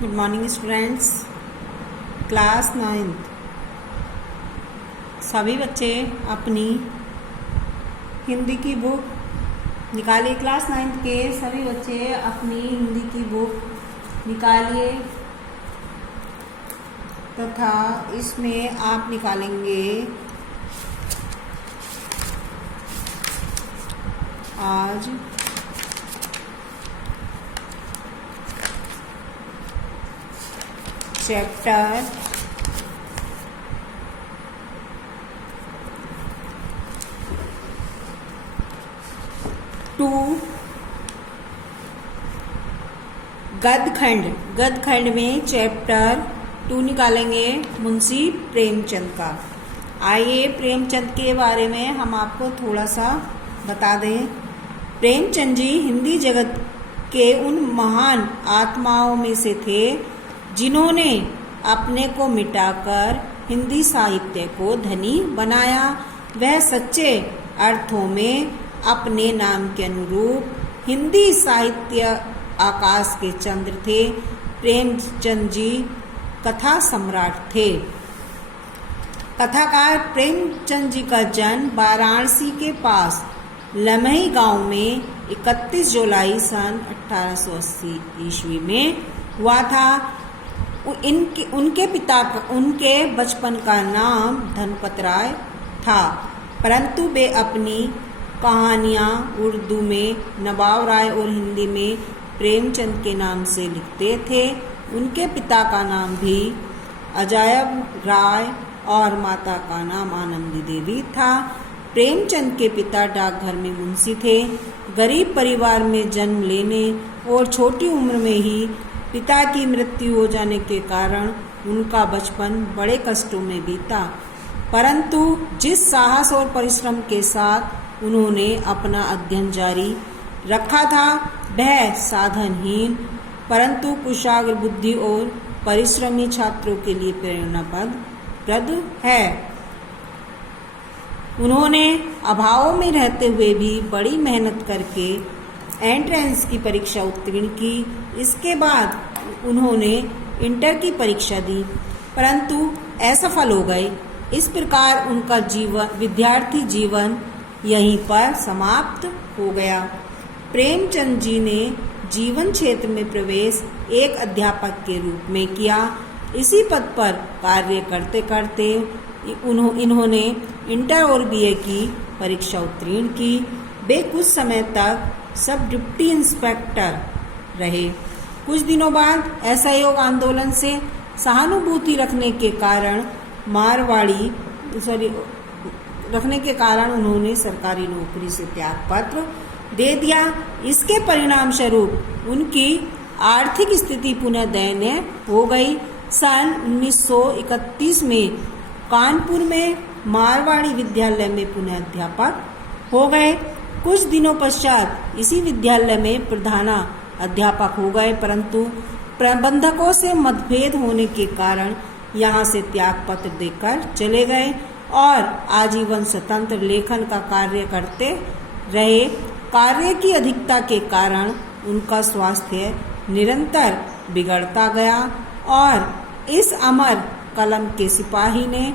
Good morning students. Class 9th सभी बच्चे अपनी हिंदी की बुक निकालिए। क्लास 9th के सभी बच्चे अपनी हिंदी की बुक निकालिए तथा इसमें आप निकालेंगे आज चैप्टर 2 गद्यखंड में चैप्टर 2 निकालेंगे मुंशी प्रेमचंद का। आइए प्रेमचंद के बारे में हम आपको थोड़ा सा बता दें। प्रेमचंद जी हिंदी जगत के उन महान आत्माओं में से थे जिन्होंने अपने को मिटाकर हिंदी साहित्य को धनी बनाया। वह सच्चे अर्थों में अपने नाम के अनुरूप हिंदी साहित्य आकाश के चंद्र थे। प्रेमचंद जी कथा सम्राट थे। कथाकार प्रेमचंद जी का जन्म वाराणसी के पास लमही गांव में 31 जुलाई सन 1880 ईस्वी में हुआ था। उनके बचपन का नाम धनपत राय था, परंतु वे अपनी कहानियाँ उर्दू में नवाब राय और हिंदी में प्रेमचंद के नाम से लिखते थे। उनके पिता का नाम भी अजायब राय और माता का नाम आनंदी देवी था। प्रेमचंद के पिता डाकघर में मुंशी थे। गरीब परिवार में जन्म लेने और छोटी उम्र में ही पिता की मृत्यु हो जाने के कारण उनका बचपन बड़े कष्टों में बीता, परंतु जिस साहस और परिश्रम के साथ उन्होंने अपना अध्ययन जारी रखा था वह साधनहीन परंतु कुशाग्र बुद्धि और परिश्रमी छात्रों के लिए प्रेरणाप्रद है। उन्होंने अभावों में रहते हुए भी बड़ी मेहनत करके एंट्रेंस की परीक्षा उत्तीर्ण की। इसके बाद उन्होंने इंटर की परीक्षा दी परंतु असफल हो गए। इस प्रकार उनका विद्यार्थी जीवन यहीं पर समाप्त हो गया। प्रेमचंद जी ने जीवन क्षेत्र में प्रवेश एक अध्यापक के रूप में किया। इसी पद पर कार्य करते करते इन्होंने इंटर और बीए की परीक्षा उत्तीर्ण की। वे कुछ समय तक सब डिप्टी इंस्पेक्टर रहे। कुछ दिनों बाद असहयोग आंदोलन से सहानुभूति रखने के कारण उन्होंने सरकारी नौकरी से त्यागपत्र दे दिया। इसके परिणाम स्वरूप उनकी आर्थिक स्थिति पुनः दयनीय हो गई। सन 1931 में कानपुर में मारवाड़ी विद्यालय में पुनः अध्यापक हो गए। कुछ दिनों पश्चात इसी विद्यालय में प्रधाना अध्यापक हो गए, परंतु प्रबंधकों से मतभेद होने के कारण यहाँ से त्यागपत्र देकर चले गए और आजीवन स्वतंत्र लेखन का कार्य करते रहे। कार्य की अधिकता के कारण उनका स्वास्थ्य निरंतर बिगड़ता गया और इस अमर कलम के सिपाही ने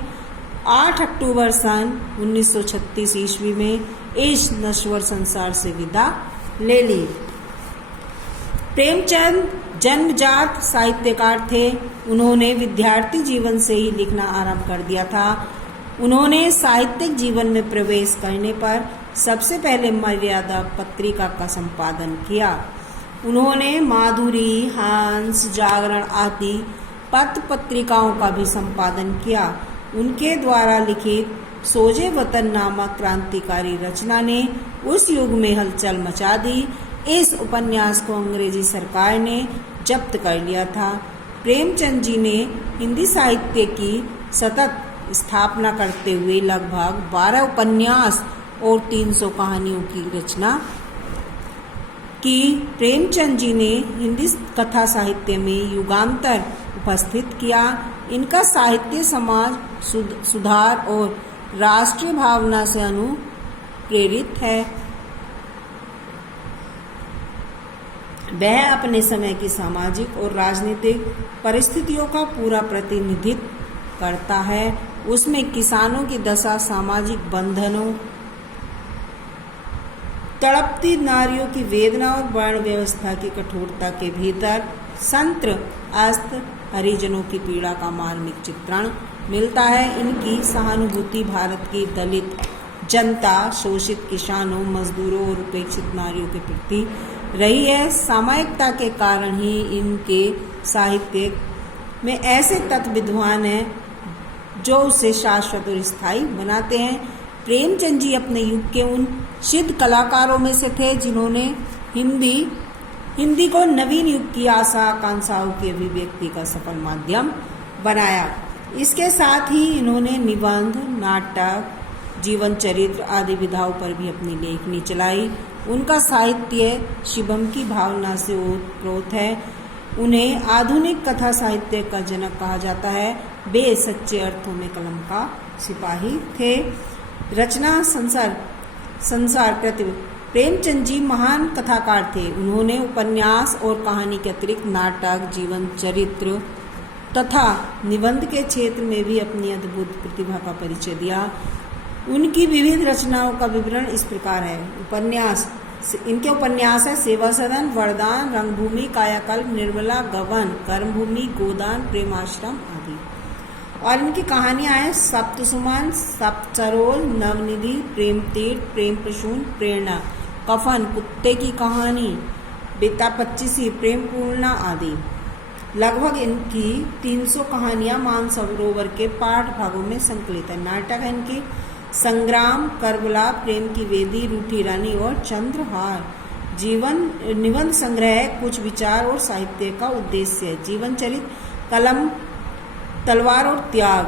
8 अक्टूबर सन 1936 ईस्वी में इस नश्वर संसार से विदा ले ली। प्रेमचंद जन्मजात साहित्यकार थे। उन्होंने विद्यार्थी जीवन से ही लिखना आरंभ कर दिया था। उन्होंने साहित्यिक जीवन में प्रवेश करने पर सबसे पहले मर्यादा पत्रिका का संपादन किया। उन्होंने माधुरी, हंस, जागरण आदि पत्र पत्रिकाओं का भी संपादन किया। उनके द्वारा लिखित सोजे वतन नामक क्रांतिकारी रचना ने उस युग में हलचल मचा दी। इस उपन्यास को अंग्रेजी सरकार ने जब्त कर लिया था। प्रेमचंद जी ने हिंदी साहित्य की सतत स्थापना करते हुए लगभग 12 उपन्यास और 300 कहानियों की रचना की। प्रेमचंद जी ने हिंदी कथा साहित्य में युगांतर उपस्थित किया। इनका साहित्य समाज सुधार और राष्ट्रीय भावना से अनुप्रेरित है। वह अपने समय की सामाजिक और राजनीतिक परिस्थितियों का पूरा प्रतिनिधित्व करता है। उसमें किसानों की दशा, सामाजिक बंधनों, तड़पती नारियों की वेदना और वर्ण व्यवस्था की कठोरता के भीतर संत अस्त हरिजनों की पीड़ा का मार्मिक चित्रण मिलता है। इनकी सहानुभूति भारत की दलित जनता, शोषित किसानों, मजदूरों और उपेक्षित नारियों के प्रति रही है। सामायिकता के कारण ही इनके साहित्य में ऐसे तत्व विद्वान हैं जो उसे शाश्वत और स्थायी बनाते हैं। प्रेमचंद जी अपने युग के उन सिद्ध कलाकारों में से थे जिन्होंने हिंदी को नवीन युग की आशा आकांक्षाओं की अभिव्यक्ति का सफल माध्यम बनाया। इसके साथ ही इन्होंने निबंध, नाटक, जीवन चरित्र आदि विधाओं पर भी अपनी लेखनी चलाई। उनका साहित्य शिवम की भावना से ओतप्रोत है। उन्हें आधुनिक कथा साहित्य का जनक कहा जाता है। वे सच्चे अर्थों में कलम का सिपाही थे। रचना संसार कृति। प्रेमचंद जी महान कथाकार थे। उन्होंने उपन्यास और कहानी के अतिरिक्त नाटक, जीवन चरित्र तथा निबंध के क्षेत्र में भी अपनी अद्भुत प्रतिभा का परिचय दिया। उनकी विविध रचनाओं का विवरण इस प्रकार है। इनके उपन्यास है सेवा सदन, वरदान, रंगभूमि, कायाकल्प, निर्मला, गबन, कर्मभूमि, गोदान, प्रेमाश्रम आदि। और इनकी कहानियां हैं सप्तसुमन, सप्तसरोल, नवनिधि, प्रेम तीर्थ, प्रेम प्रसून, प्रेरणा, कफन, कुत्ते की कहानी, बेता पच्चीसी, प्रेम पूर्णा आदि। लगभग इनकी 300 कहानियां मानसरोवर के 8 भागों में संकलित है। नाटक है इनकी संग्राम, करबला, प्रेम की वेदी, रूठी रानी और चंद्रहार। निबंध संग्रह है कुछ विचार और साहित्य का उद्देश्य है। जीवन चरित्र, कलम, तलवार और त्याग,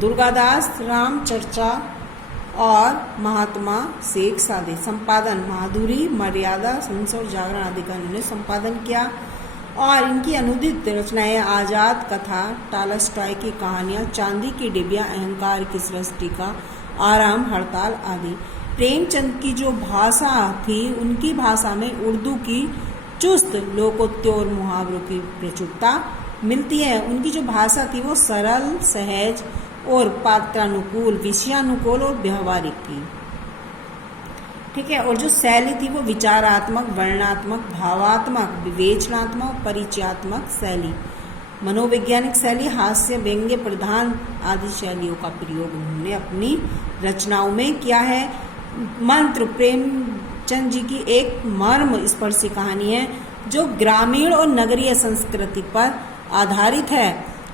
दुर्गादास, राम चर्चा और महात्मा शेख सादे। संपादन माधुरी, मर्यादा, हंस और जागरण आदि का इन्होंने संपादन किया। और इनकी अनुदित रचनाएं आजाद कथा, टॉलस्टॉय की कहानियां, चांदी की डिबिया, अहंकार की सृष्टि का आराम, हड़ताल आदि। प्रेमचंद की जो भाषा थी, उनकी भाषा में उर्दू की चुस्त लोकोक्तियों और मुहावरों की प्रचुरता मिलती है। उनकी जो भाषा थी वो सरल, सहज और पात्रानुकूल, विषयानुकूल और व्यवहारिक थी। ठीक है। और जो शैली थी वो विचारात्मक, वर्णनात्मक, भावात्मक, विवेचनात्मक, परिचयात्मक शैली, मनोवैज्ञानिक शैली, हास्य, व्यंग्य प्रधान आदि शैलियों का प्रयोग उन्होंने अपनी रचनाओं में किया है। मंत्र प्रेमचंद जी की एक मर्म स्पर्शी कहानी है जो ग्रामीण और नगरीय संस्कृति पर आधारित है।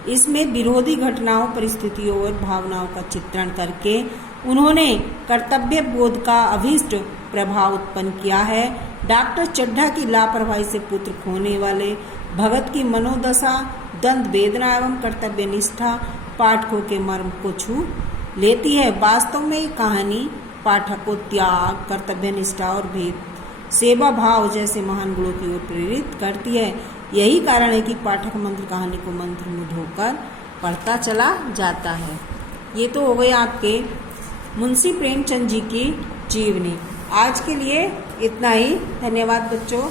इसमें विरोधी घटनाओं, परिस्थितियों और भावनाओं का चित्रण करके उन्होंने कर्तव्य बोध का अभीष्ट प्रभाव उत्पन्न किया है। डॉक्टर चड्ढा की लापरवाही से पुत्र खोने वाले भगत की मनोदशा, द्वंद्व वेदना एवं कर्तव्य निष्ठा पाठकों के मर्म को छू लेती है। वास्तव में कहानी पाठक को त्याग, कर्तव्य निष्ठा और भेद, सेवा भाव जैसे महान गुणों की ओर प्रेरित करती है। यही कारण है कि पाठक मंत्र कहानी को मंत्रमुग्ध होकर पढ़ता चला जाता है। ये तो हो गए आपके मुंशी प्रेमचंद जी की जीवनी। आज के लिए इतना ही। धन्यवाद बच्चों।